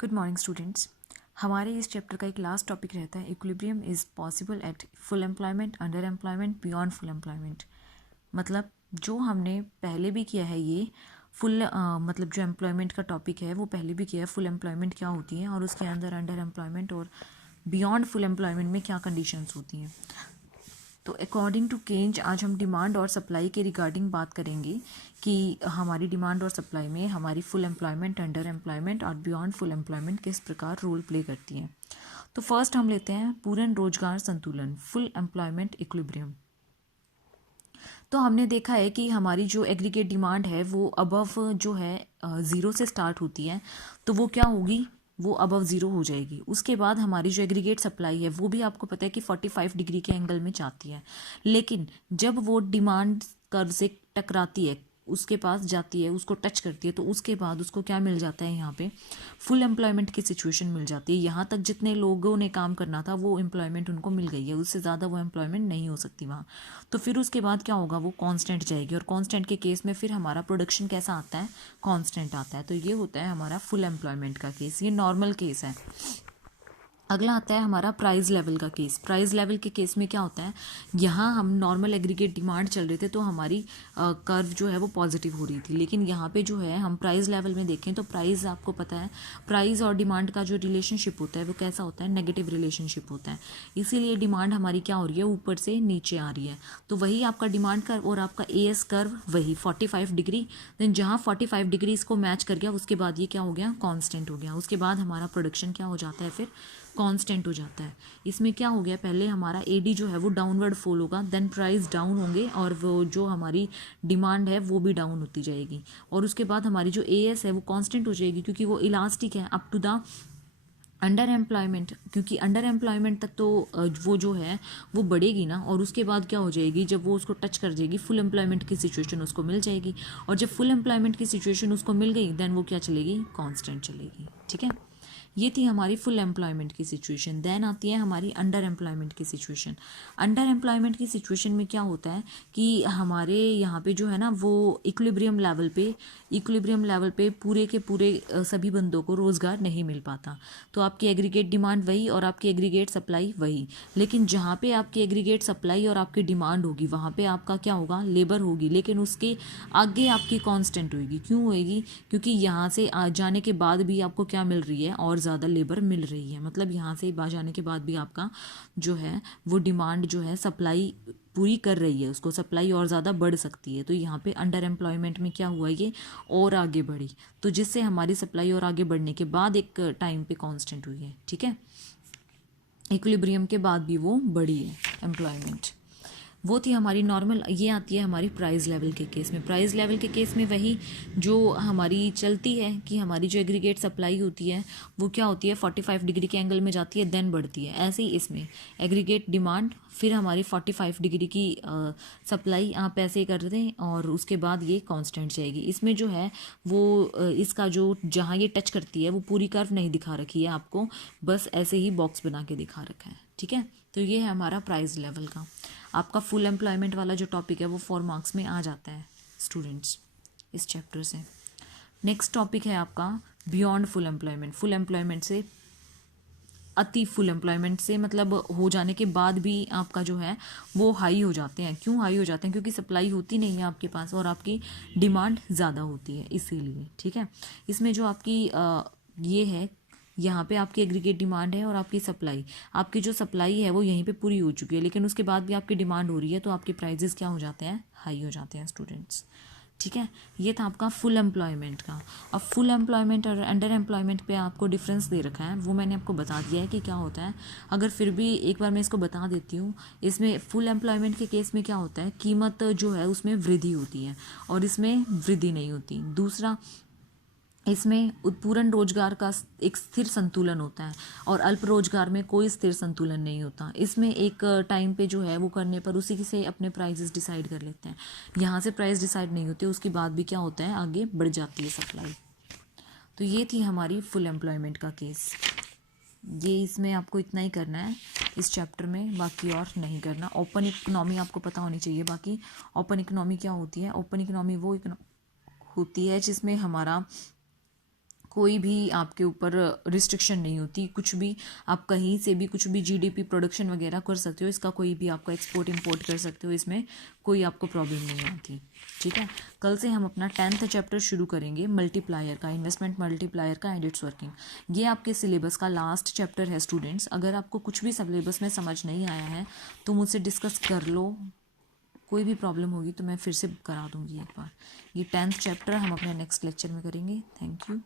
Good morning students. हमारे इस chapter का एक लास्ट टॉपिक रहता है equilibrium is possible at full employment, under employment, beyond full employment. मतलब जो हमने पहले भी किया है ये फुल मतलब जो एम्प्लॉयमेंट का टॉपिक है वो पहले भी किया है। फुल एम्प्लॉयमेंट क्या होती है और उसके अंदर अंडर एम्प्लॉयमेंट और बियॉन्ड फुल एम्प्लॉयमेंट में क्या कंडीशंस होती हैं। तो अकॉर्डिंग टू केंज आज हम डिमांड और सप्लाई के रिगार्डिंग बात करेंगे कि हमारी डिमांड और सप्लाई में हमारी फुल एम्प्लॉयमेंट, अंडर एम्प्लॉयमेंट और बियॉन्ड फुल एम्प्लॉयमेंट किस प्रकार रोल प्ले करती हैं। तो फर्स्ट हम लेते हैं पूर्ण रोजगार संतुलन, फुल एम्प्लॉयमेंट इक्विलिब्रियम। तो हमने देखा है कि हमारी जो एग्रीगेट डिमांड है वो अबव जो है ज़ीरो से स्टार्ट होती है, तो वो क्या होगी, वो अबव ज़ीरो हो जाएगी। उसके बाद हमारी जो एग्रीगेट सप्लाई है वो भी आपको पता है कि 45 डिग्री के एंगल में जाती है, लेकिन जब वो डिमांड कर्व से टकराती है, उसके पास जाती है, उसको टच करती है, तो उसके बाद उसको क्या मिल जाता है, यहाँ पे फुल एम्प्लॉयमेंट की सिचुएशन मिल जाती है। यहाँ तक जितने लोगों ने काम करना था वो एम्प्लॉयमेंट उनको मिल गई है, उससे ज़्यादा वो एम्प्लॉयमेंट नहीं हो सकती वहाँ। तो फिर उसके बाद क्या होगा, वो कांस्टेंट जाएगी, और कांस्टेंट के केस में फिर हमारा प्रोडक्शन कैसा आता है, कांस्टेंट आता है। तो ये होता है हमारा फुल एम्प्लॉयमेंट का केस, ये नॉर्मल केस है। अगला आता है हमारा प्राइस लेवल का केस। प्राइस लेवल के केस में क्या होता है, यहाँ हम नॉर्मल एग्रीगेट डिमांड चल रहे थे तो हमारी कर्व जो है वो पॉजिटिव हो रही थी, लेकिन यहाँ पे जो है हम प्राइस लेवल में देखें तो प्राइस, आपको पता है प्राइस और डिमांड का जो रिलेशनशिप होता है वो कैसा होता है, नेगेटिव रिलेशनशिप होता है। इसीलिए डिमांड हमारी क्या हो रही है, ऊपर से नीचे आ रही है। तो वही आपका डिमांड कर्व और आपका एएस कर्व वही 45 डिग्री, देन जहाँ 45 डिग्री इसको मैच कर गया उसके बाद ये क्या हो गया, कांस्टेंट हो गया। उसके बाद हमारा प्रोडक्शन क्या हो जाता है, फिर कांस्टेंट हो जाता है। इसमें क्या हो गया, पहले हमारा एडी जो है वो डाउनवर्ड फॉल होगा, देन प्राइस डाउन होंगे और वो जो हमारी डिमांड है वो भी डाउन होती जाएगी, और उसके बाद हमारी जो एएस है वो कांस्टेंट हो जाएगी क्योंकि वो इलास्टिक है up to the underemployment, क्योंकि अंडर एम्प्लॉयमेंट तक तो वो जो है वो बढ़ेगी ना, और उसके बाद क्या हो जाएगी, जब वो उसको टच कर जाएगी फुल एम्प्लॉयमेंट की सिचुएशन उसको मिल जाएगी, और जब फुल एम्प्लॉयमेंट की सिचुएशन उसको मिल गई देन वो क्या चलेगी, कांस्टेंट चलेगी। ठीक है, ये थी हमारी फुल एम्प्लॉयमेंट की सिचुएशन। देन आती है हमारी अंडर एम्प्लॉयमेंट की सिचुएशन। अंडर एम्प्लॉयमेंट की सिचुएशन में क्या होता है कि हमारे यहाँ पे जो है ना वो इक्विलिब्रियम लेवल पे पूरे के पूरे सभी बंदों को रोज़गार नहीं मिल पाता। तो आपकी एग्रीगेट डिमांड वही और आपकी एग्रीगेट सप्लाई वही, लेकिन जहाँ पे आपकी एग्रीगेट सप्लाई और आपकी डिमांड होगी वहाँ पे आपका क्या होगा, लेबर होगी, लेकिन उसके आगे आपकी कांस्टेंट होगी। क्यों होएगी, क्योंकि यहाँ से आ जाने के बाद भी आपको क्या मिल रही है, और ज़्यादा लेबर मिल रही है। मतलब यहाँ से बाहर जाने के बाद भी आपका जो है वो डिमांड जो है सप्लाई पूरी कर रही है, उसको सप्लाई और ज़्यादा बढ़ सकती है। तो यहाँ पे अंडर एम्प्लॉयमेंट में क्या हुआ, ये और आगे बढ़ी, तो जिससे हमारी सप्लाई और आगे बढ़ने के बाद एक टाइम पे कांस्टेंट हुई है। ठीक है, इक्विलिब्रियम के बाद भी वो बढ़ी है एम्प्लॉयमेंट। वो थी हमारी नॉर्मल। ये आती है हमारी प्राइस लेवल के केस में। प्राइस लेवल के केस में वही जो हमारी चलती है कि हमारी जो एग्रीगेट सप्लाई होती है वो क्या होती है, 45 डिग्री के एंगल में जाती है देन बढ़ती है। ऐसे ही इसमें एग्रीगेट डिमांड, फिर हमारी 45 डिग्री की सप्लाई आप ऐसे कर दें और उसके बाद ये कांस्टेंट जाएगी। इसमें जो है वो इसका जो जहाँ ये टच करती है वो पूरी कर्व नहीं दिखा रखी है आपको, बस ऐसे ही बॉक्स बना के दिखा रखा है। ठीक है, तो ये है हमारा प्राइस लेवल का। आपका फुल एम्प्लॉयमेंट वाला जो टॉपिक है वो 4 मार्क्स में आ जाता है स्टूडेंट्स इस चैप्टर से। नेक्स्ट टॉपिक है आपका beyond full employment. Full employment से अति फुल एम्प्लॉयमेंट से मतलब हो जाने के बाद भी आपका जो है वो हाई हो जाते हैं। क्यों हाई हो जाते हैं, क्योंकि सप्लाई होती नहीं है आपके पास और आपकी डिमांड ज़्यादा होती है इसीलिए। ठीक है, इसमें जो आपकी ये है, यहाँ पे आपकी एग्रीगेट डिमांड है और आपकी सप्लाई, आपकी जो सप्लाई है वो यहीं पे पूरी हो चुकी है, लेकिन उसके बाद भी आपकी डिमांड हो रही है, तो आपके प्राइजेस क्या हो जाते हैं, हाई हो जाते हैं स्टूडेंट्स। ठीक है, ये था आपका फुल एम्प्लॉयमेंट का। अब फुल एम्प्लॉयमेंट और अंडर एम्प्लॉयमेंट पे आपको डिफरेंस दे रखा है, वो मैंने आपको बता दिया है कि क्या होता है। अगर फिर भी एक बार मैं इसको बता देती हूँ। इसमें फुल एम्प्लॉयमेंट के केस में क्या होता है, कीमत जो है उसमें वृद्धि होती है और इसमें वृद्धि नहीं होती। दूसरा, इसमें पूर्ण रोजगार का एक स्थिर संतुलन होता है और अल्प रोजगार में कोई स्थिर संतुलन नहीं होता। इसमें एक टाइम पे जो है वो करने पर उसी से अपने प्राइजेस डिसाइड कर लेते हैं। यहाँ से प्राइस डिसाइड नहीं होते, उसके बाद भी क्या होता है, आगे बढ़ जाती है सप्लाई। तो ये थी हमारी फुल एम्प्लॉयमेंट का केस। ये इसमें आपको इतना ही करना है इस चैप्टर में, बाकी और नहीं करना। ओपन इकोनॉमी आपको पता होनी चाहिए। बाकी ओपन इकोनॉमी क्या होती है, ओपन इकोनॉमी वो होती है जिसमें हमारा कोई भी आपके ऊपर रिस्ट्रिक्शन नहीं होती, कुछ भी आप कहीं से भी कुछ भी जीडीपी प्रोडक्शन वगैरह कर सकते हो, इसका कोई भी आपका एक्सपोर्ट इंपोर्ट कर सकते हो, इसमें कोई आपको प्रॉब्लम नहीं आती। ठीक है, कल से हम अपना 10th चैप्टर शुरू करेंगे मल्टीप्लायर का, इन्वेस्टमेंट मल्टीप्लायर का एंड इट्स वर्किंग। ये आपके सिलेबस का लास्ट चैप्टर है स्टूडेंट्स। अगर आपको कुछ भी सिलेबस में समझ नहीं आया है तो मुझसे डिस्कस कर लो, कोई भी प्रॉब्लम होगी तो मैं फिर से करा दूँगी एक बार। ये 10th चैप्टर हम अपने नेक्स्ट लेक्चर में करेंगे। Thank you.